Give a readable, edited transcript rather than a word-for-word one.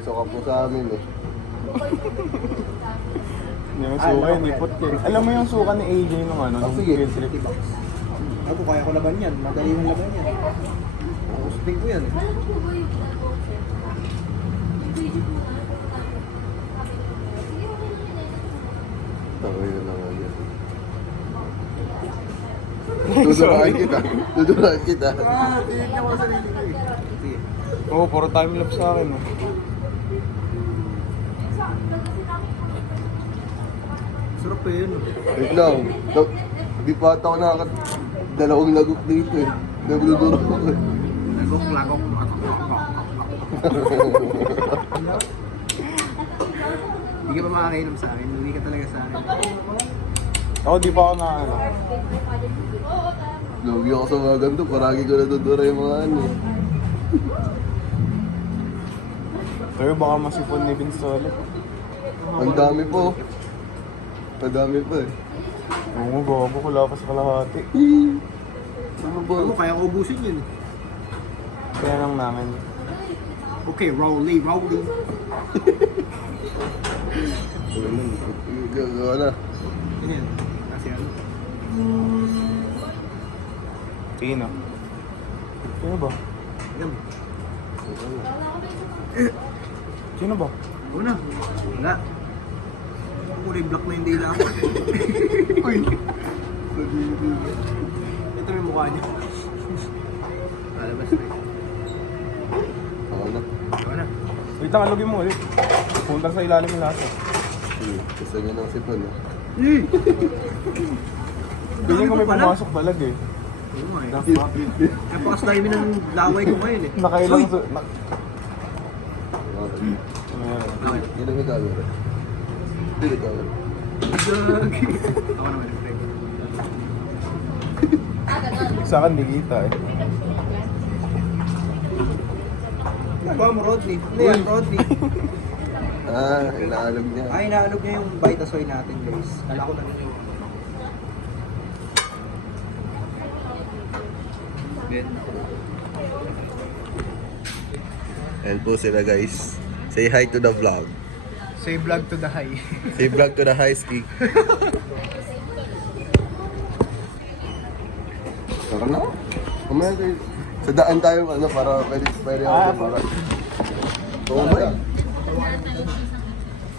suka po sa amin eh. Yung suka, hindi pot eh. Alam mo yung suka ni AJ nung ano, nung sige. field trip. Ako, kaya ko laban yan. Madali yung laban yan. Usting ko yan eh. Tawag yun naman yan. Dudurahin kita. Dudurahin kita. Tingin niya ko sa sarili ko eh. Sige. Oo, puro time lapse sa akin. Oh. Sarap pa yun. Wait lang. Di pa ata ako dalawang lagok dito eh. Nagduduro ako eh. Lagok. Hindi ka pa makakainom sa akin. Hindi ka talaga sa akin. Ako di pa ako na ano. Lugi ako sa mga ganito. Paragi ko nadudura yung mga ano eh. Pero baka masipon ni Vince ulit. Ang dami po. Ang dami pa eh. Oo, bago ko lapas kalahati. Ano ba? Ako, kaya ko ubusin yun eh. Kaya lang namin. Okay, rolling. Gagawa na. Yun yan. Kasi ano. Sino? Sino ba? Yan. Sino ba? Una. Wala. Kulay black na yung dila ako. Uy! Ito yung mukha niya. Alabas na eh. Ako na. Ako na. Wait lang, alugin mo ulit. Punta sa ilalim yung lasa. Sige. Gusto niya ng sipon eh. Piling ko may pumasok balag eh. Oo nga eh. Napakasdami ng laway ko ngayon eh. Nakailang Uy! su... Okay. Hindi na may camera. Hindi na camera. Gagi. Ako naman yung friend. Sa akin di kita eh. Ano ba mo, Rodney? Ano yan, Rodney? Inaalog niya. Ay, inaalog niya yung Vitasoy natin, guys. Kala ko talaga yun. Good. Ayan po sila guys. Say hi to the vlog. Say vlog to the high. Say vlog to the high ski. Tara na. Kumaya tayo. Sa daan tayo ano para pwede ako para. Oh my.